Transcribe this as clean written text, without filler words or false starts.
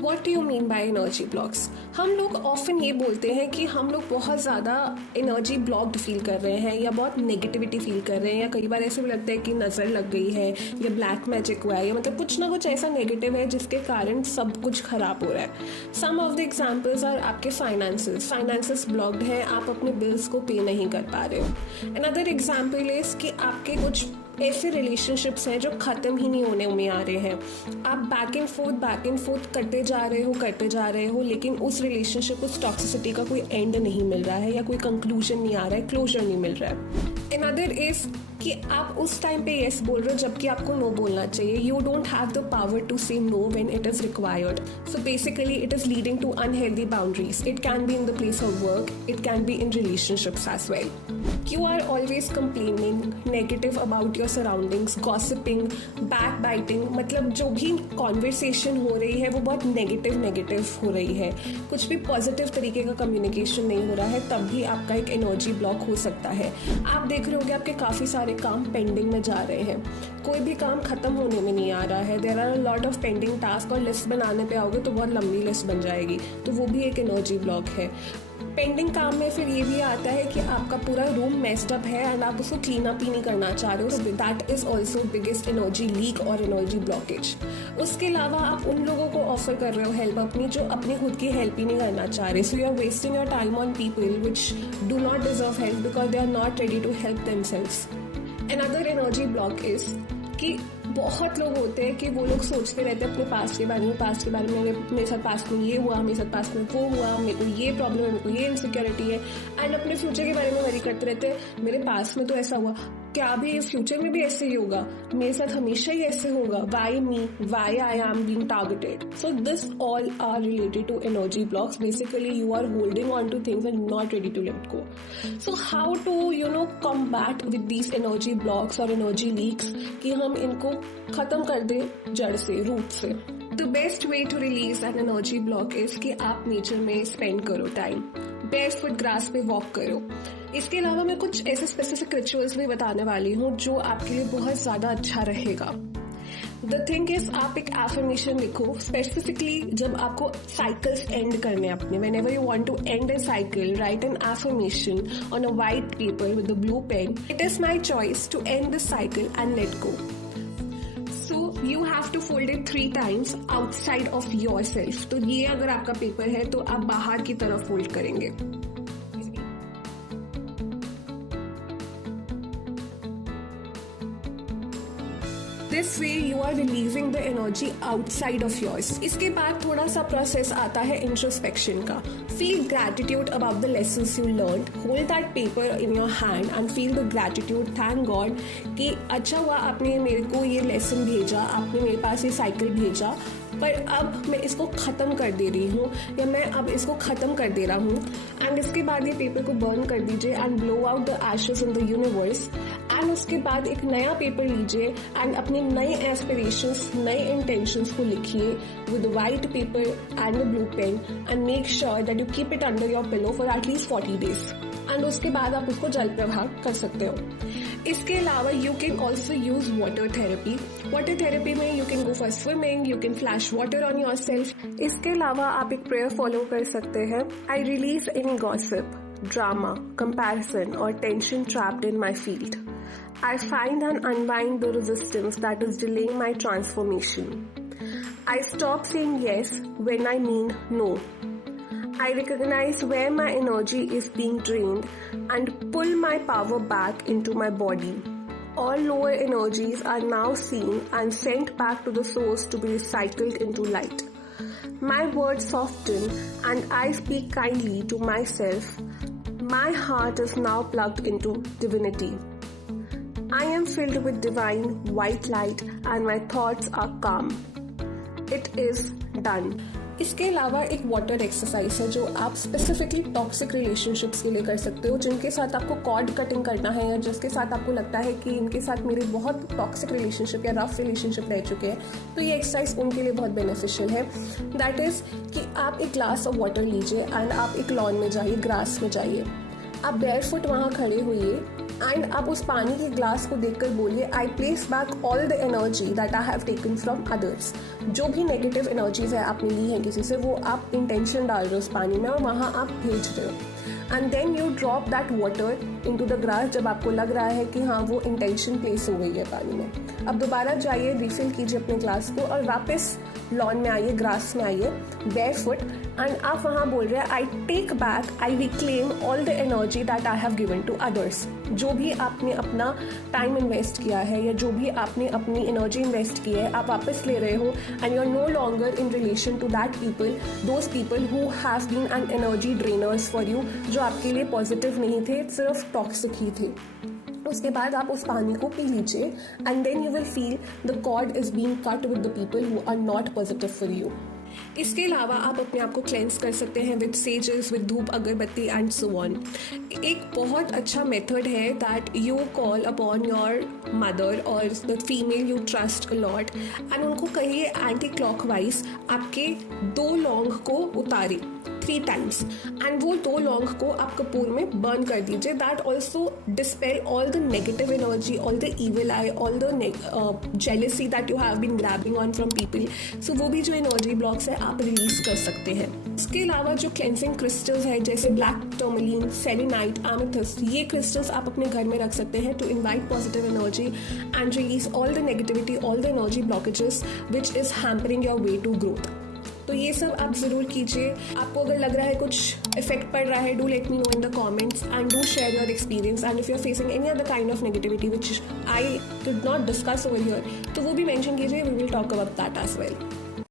What do you mean by energy blocks? हम लोग often ये बोलते हैं कि हम लोग बहुत ज़्यादा एनर्जी ब्लॉक्ड फील कर रहे हैं या बहुत नेगेटिविटी फील कर रहे हैं, या कई बार ऐसे भी लगता है कि नज़र लग गई है या ब्लैक मैजिक हुआ है, या मतलब कुछ ना कुछ ऐसा नेगेटिव है जिसके कारण सब कुछ खराब हो रहा है। सम ऑफ द एग्जाम्पल्स आर आपके फाइनेंसेस ब्लॉक्ड है, आप अपने बिल्स को पे नहीं कर पा रहे हो। अनदर एग्जाम्पल इज कि आपके कुछ ऐसे रिलेशनशिप्स हैं जो ख़त्म ही नहीं होने में आ रहे हैं। आप बैक एंड फोर्थ करते जा रहे हो, लेकिन उस रिलेशनशिप, उस टॉक्सिसिटी का कोई एंड नहीं मिल रहा है या कोई कंक्लूजन नहीं आ रहा है, क्लोजर नहीं मिल रहा है। अनदर इज कि आप उस टाइम पे यस बोल रहे हो जबकि आपको नो बोलना चाहिए। You don't have the power to say no when it is required. So basically it is leading to unhealthy boundaries. It can be in the place of work, it can be in relationships as well. You are always complaining negative about your surroundings, gossiping, backbiting, मतलब जो भी conversation हो रही है वो बहुत negative हो रही है, कुछ भी पॉजिटिव तरीके का कम्युनिकेशन नहीं हो रहा है, तब भी आपका एक एनर्जी ब्लॉक हो सकता है। आप देख रहे होंगे आपके काफ़ी सारे काम पेंडिंग में जा रहे हैं, कोई भी काम खत्म होने में नहीं आ रहा है। There are lot of pending task, और लिस्ट बनाने पे आओगे तो बहुत लंबी लिस्ट बन जाएगी, तो वो भी एक एनर्जी ब्लॉक है। पेंडिंग काम में फिर ये भी आता है कि आपका पूरा रूम मेस्ड अप है एंड आप उसको क्लीन अप ही नहीं करना चाह रहे हो, तो that is also biggest energy leak और एनर्जी ब्लॉकेज। उसके अलावा आप उन लोगों को ऑफर कर रहे हो हेल्प अपनी जो अपनी खुद की हेल्प ही नहीं करना चाह रहे, so you are wasting your time on people which do not deserve help because they are not ready to help themselves. Another energy block is कि बहुत लोग होते हैं कि वो लोग सोचते रहते हैं अपने पास्ट के बारे में, मेरे साथ पास्ट में ये हुआ, मेरे साथ पास्ट में वो हुआ, मेरे को ये प्रॉब्लम है, मेरे को ये इनसिक्योरिटी है, एंड अपने फ्यूचर के बारे में वरी करते रहते हैं। मेरे पास्ट में तो ऐसा हुआ, क्या अभी फ्यूचर में भी ऐसे ही होगा, मेरे साथ हमेशा ही ऐसे होगा, why me, why I am being targeted. So this all are related to energy blocks. Basically you are holding on to things and not ready to let go. So how to combat with these energy blocks और energy leaks, कि हम इनको खत्म कर दें जड़ से, root से। The best way to release an energy block is कि आप नेचर में स्पेंड करो टाइम, बेयरफुट ग्रास पे वॉक करो। इसके अलावा मैं कुछ ऐसे स्पेसिफिक रिचुअल्स भी बताने वाली हूँ जो आपके लिए बहुत ज्यादा अच्छा रहेगा। द थिंग इज, आप एक एफर्मेशन लिखो स्पेसिफिकली जब आपको साइकिल्स एंड करने अपने। whenever you want to end a cycle, write an affirmation on a white paper with a blue pen. It is my choice to end this cycle and let go. So you have to fold it 3 times outside of yourself. तो ये अगर आपका paper है तो आप बाहर की तरफ फोल्ड करेंगे। This way you are releasing the energy outside of yours. इसके बाद थोड़ा सा प्रोसेस आता है इंट्रोस्पेक्शन का। Feel gratitude about the lessons you learned. Hold that paper in your hand and feel the gratitude. Thank God कि अच्छा हुआ आपने मेरे को ये लेसन भेजा, आपने मेरे पास ये साइकिल भेजा, पर अब मैं इसको ख़त्म कर दे रही हूँ या मैं अब इसको ख़त्म कर दे रहा हूँ। एंड इसके बाद ये पेपर को बर्न कर दीजिए and blow out the ashes in the universe. And उसके बाद एक नया पेपर लीजिए एंड अपने नए एस्पिरेशंस, नए इंटेंशंस को लिखिए with white paper and the blue pen, and make sure that you keep it under your pillow for at least 40 days। And उसके बाद आप उसको जल प्रवाह कर सकते हो। इसके अलावा you can also use water therapy. Water therapy में you can go for swimming, you can flash water on yourself. इसके अलावा आप एक प्रेयर फॉलो कर सकते हैं। I release any gossip, drama, comparison और tension trapped in my field. I find and unwind the resistance that is delaying my transformation. I stop saying yes when I mean no. I recognize where my energy is being drained and pull my power back into my body. All lower energies are now seen and sent back to the source to be recycled into light. My words soften and I speak kindly to myself. My heart is now plugged into divinity. I am filled with divine white light and my thoughts are calm. It is done. इसके अलावा एक water exercise है जो आप specifically toxic relationships के लिए कर सकते हो, जिनके साथ आपको कॉर्ड कटिंग करना है या जिसके साथ आपको लगता है कि इनके साथ मेरे बहुत टॉक्सिक रिलेशनशिप या रफ रिलेशनशिप रह चुके हैं, तो ये एक्सरसाइज उनके लिए बहुत बेनिफिशियल है। दैट इज़ कि आप एक ग्लास ऑफ वाटर लीजिए एंड आप एक लॉन में जाइए, ग्रास में जाइए। आप बेयरफुट वहाँ खड़े होइए एंड आप उस पानी के ग्लास को देखकर बोलिए, I place back all the energy that I have taken from others. जो भी नेगेटिव एनर्जीज है आपने ली है किसी से, वो आप इंटेंशन डाल रहे हो उस पानी में और वहाँ आप भेज रहे हो। And then you drop that water into the glass जब आपको लग रहा है कि हाँ वो इंटेंशन प्लेस हो गई है पानी में। अब दोबारा जाइए, रिफिल कीजिए अपने ग्लास को और वापस लॉन में आइए, ग्रास में आइए बेयरफुट, एंड आप वहाँ बोल रहे हैं, I take back, I reclaim all the energy that I have given to others. जो भी आपने अपना टाइम इन्वेस्ट किया है या जो भी आपने अपनी एनर्जी इन्वेस्ट की है, आप वापस ले रहे हो, and you are no longer in relation to that people, those people who have been an energy drainers for you, जो आपके लिए पॉजिटिव नहीं थे, सिर्फ टॉक्सिक ही थे। उसके बाद आप उस पानी को पी लीजिए, and then you will feel the cord is being cut with the people who are not positive for you. इसके अलावा आप अपने आप को क्लेंस कर सकते हैं विद सेजेस, विद धूप अगरबत्ती एंड सो ऑन। एक बहुत अच्छा मेथड है that you call upon your mother और the female you trust a lot, and उनको कहिए एंटी क्लॉकवाइज आपके 2 लौंग को उतारे 3 times, एंड वो 2 लौंग को आप कपूर में बर्न कर दीजिए। That also dispel all the negative energy, all the evil eye, all the jealousy that you have been grabbing on from people. So वो भी जो एनर्जी ब्लॉक्स है आप रिलीज कर सकते हैं। इसके अलावा जो क्लेंसिंग क्रिस्टल्स है जैसे ब्लैक टर्मलीन, सेलेनाइट, एमेथिस्ट, ये क्रिस्टल्स आप अपने घर में रख सकते हैं to invite positive energy and release all the negativity, all the energy blockages which is hampering your way to growth. तो ये सब आप ज़रूर कीजिए। आपको अगर लग रहा है कुछ इफेक्ट पड़ रहा है, do let me know in the comments and do share your experience, and if you are facing any other kind of negativity which I did not discuss over here, तो वो भी मेंशन कीजिए, we will talk about that as well.